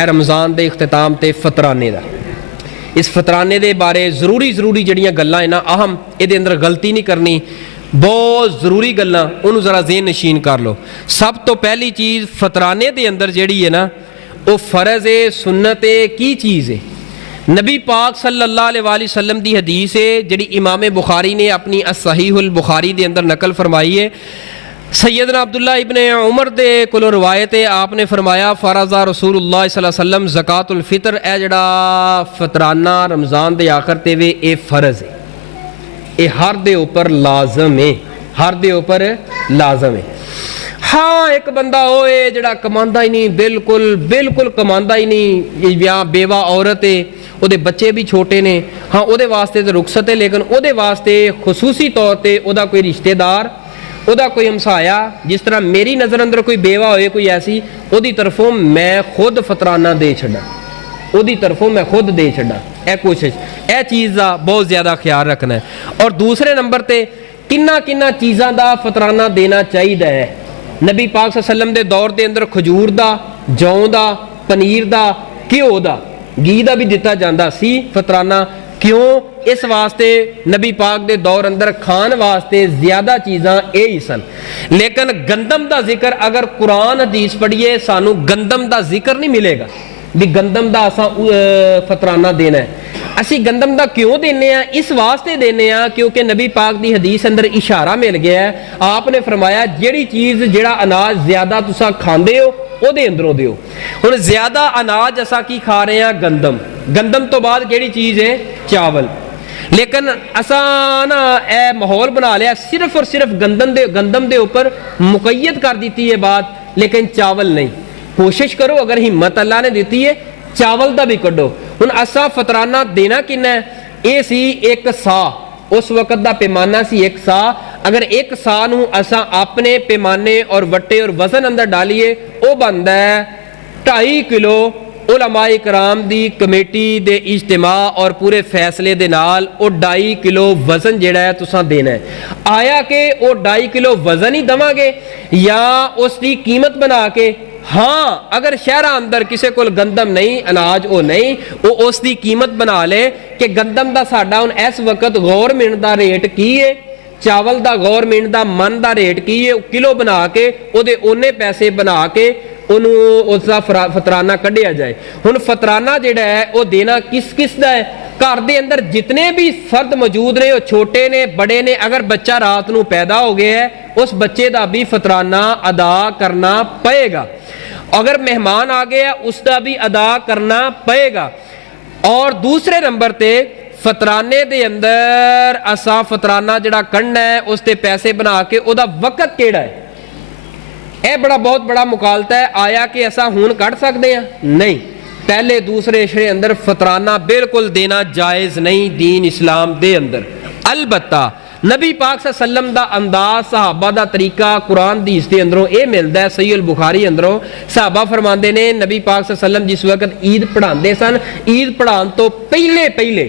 ए रमज़ान के इख्तिताम ते फतराने का। इस फतराने के बारे जरूरी जड़ियाँ गल्लां ना अहम, ये अंदर गलती नहीं करनी, बहुत जरूरी गल्लां, उन्होंने जरा ज़हन नशीन कर लो। सब तो पहली चीज़ फतराने के अंदर जिहड़ी है ना वो फ़र्ज़ है, सुन्नत है, की चीज़ है। नबी पाक सल्लल्लाहु अलैहि वसल्लम की हदीस है जिहड़ी इमाम बुखारी ने अपनी सहीहुल बुखारी के अंदर नकल फरमाई है। सैयदना अब्दुल्ला इब्ने उमर दे कोलों रिवायत है, आपने फरमाया फ़रज़ा रसूलुल्लाह सल्लल्लाहु अलैहि वसल्लम ज़कातुल फ़ितर, ए जड़ा फतराना रमज़ान के आखिर ते वे ये फ़र्ज़ है, ये हर दे उपर लाजम है, हर दे उपर लाजम है। हाँ एक बंदा होए जड़ा कमांदा ही नहीं, बिल्कुल कमांदा ही नहीं, या बेवा औरत है, उहदे बच्चे भी छोटे ने, हाँ उहदे वास्ते तो रुखसत है, लेकिन उहदे वास्ते खसूसी तौर पर उहदा कोई रिश्तेदार, उहदा कोई हमसाया, जिस तरह मेरी नज़र अंदर कोई बेवा होए कोई ऐसी, उहदी तरफों मैं खुद फतराना दे छड़ा, उहदी तरफों मैं खुद दे छड़ा। यह कोशिश, यह चीज़ का बहुत ज़्यादा ख्याल रखना है। और दूसरे नंबर पर किन्ना चीज़ों का फतराना देना चाहिए है। नबी पाक सल्लम के दौर के अंदर खजूर का, जौ का, पनीर का, घ्यो का, घी का भी दिता जाता सी फतराना। क्यों? इस वास्ते नबी पाक के दौर अंदर खान वास्ते ज्यादा चीज़ां यही सन, लेकिन गंदम का जिक्र अगर कुरान हदीस पढ़िए सानू गंदम का जिक्र नहीं मिलेगा भी गंदम का असा फतराना देना है। असी गंदम का क्यों देने आ? इस वास्ते देने आ क्योंकि नबी पाक की हदीस अंदर इशारा मिल गया है। आपने फरमाया जिहड़ी चीज़ जिहड़ा अनाज ज्यादा तुसा खांदे हो ਉਹਦੇ अंदरों दिओ। हुण ज्यादा अनाज असा की खा रहे हैं? गंदम। गंदम तो बाद किहड़ी चीज़ है? चावल। लेकिन असा ना ए माहौल बना लिया सिर्फ और सिर्फ गंदम दे उपर मुकय्यद कर दी है बात, लेकिन चावल नहीं। कोशिश करो अगर हिम्मत अल्लाह ने दी है चावल का भी कड्डो। हुण असा फतराना देना किन्ना है? ये सी एक सा, उस वक्त का पैमाना सी एक सा। अगर एक सा नूं असा अपने पैमाने और वट्टे और वजन अंदर डालीए वो बनता है 2.5 किलो। उलमाए कराम दी कमेटी दे इज्तिमा और पूरे फैसले दे नाल वो 2.5 किलो वजन जिहड़ा है तुसां देना है। आया कि वो 2.5 किलो वजन ही देवांगे या उसकी कीमत बना के? हाँ अगर शहर अंदर किसी को गंदम नहीं, अनाज वो नहीं, वो उसकी कीमत बना ले कि गंदम का साडा हुण इस वक्त गौरमेंट का रेट की है, चावल का गौरमेंट का मन का रेट की है, किलो बना के उहदे ओने पैसे बना के उन्होंने उसका फतराना कढ़िया जाए। हुण फतराना जिहड़ा है वो देना किस किस दा है? घर दे अंदर जितने भी फर्द मौजूद ने, वो छोटे ने बड़े ने। अगर बच्चा रात नूं पैदा हो गया है उस बच्चे का भी फतराना अदा करना पएगा। अगर मेहमान आ गया उसका भी अदा करना पएगा। और दूसरे नंबर ते फतराने दे अंदर असा फतराना जिहड़ा कढ़ना है उसते पैसे बना के उहदा वक्त केड़ा है? यह बड़ा बहुत बड़ा मुकालता है। आया कि असा हुण कढ़ सकते हैं? नहीं। पहले दूसरे इशरे अंदर फतराना बिल्कुल देना जायज़ नहीं दीन इस्लाम दे अंदर। अलबत्ता नबी पाक सल्लम दा अंदाज, सहाबा दा तरीका कुरान दी इसके अंदरों ये मिलता है। सहीहुल बुखारी अंदरों सहाबा फरमाते ने नबी पाक सल्लम जिस वक्त ईद पढ़ाते सन, ईद पढ़ाने तो पहले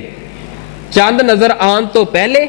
चंद नज़र आने तो पहले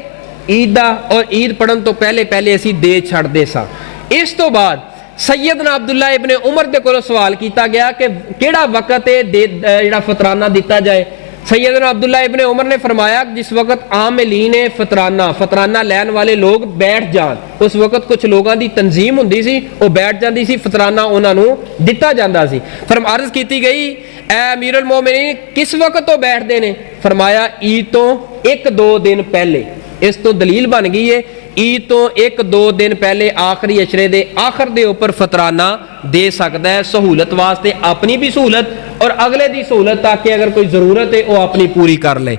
ईद दा और ईद पढ़न तो पहले असी दे छड़दे सा। इस तो बाद सैयदना अब्दुल्ला इब्ने उमर दे कोलों सवाल किया गया कि केड़ा वक्त है जिहड़ा फतराना दिता जाए। सैयदना अब्दुल्ला इब्ने उमर ने फरमाया जिस वक्त आमिलीन फतराना लैन वाले लोग बैठ जान, उस वक्त कुछ लोगों की तंजीम हुंदी सी, वो बैठ जाती सी, फतराना उन्होंने दिता जाता सी। अर्ज की गई ए अमीरुल मोमिनीन किस वक्त तो बैठते हैं? फरमाया ईद तो 1-2 दिन पहले। इस तो दलील बन गई है ईद तो 1-2 दिन पहले आखिरी अशरे दे आखिर दे उपर फतराना दे सकता है, सहूलत वास्ते, अपनी भी सहूलत और अगले की सहूलत, ताकि अगर कोई जरूरत है वो अपनी पूरी कर ले।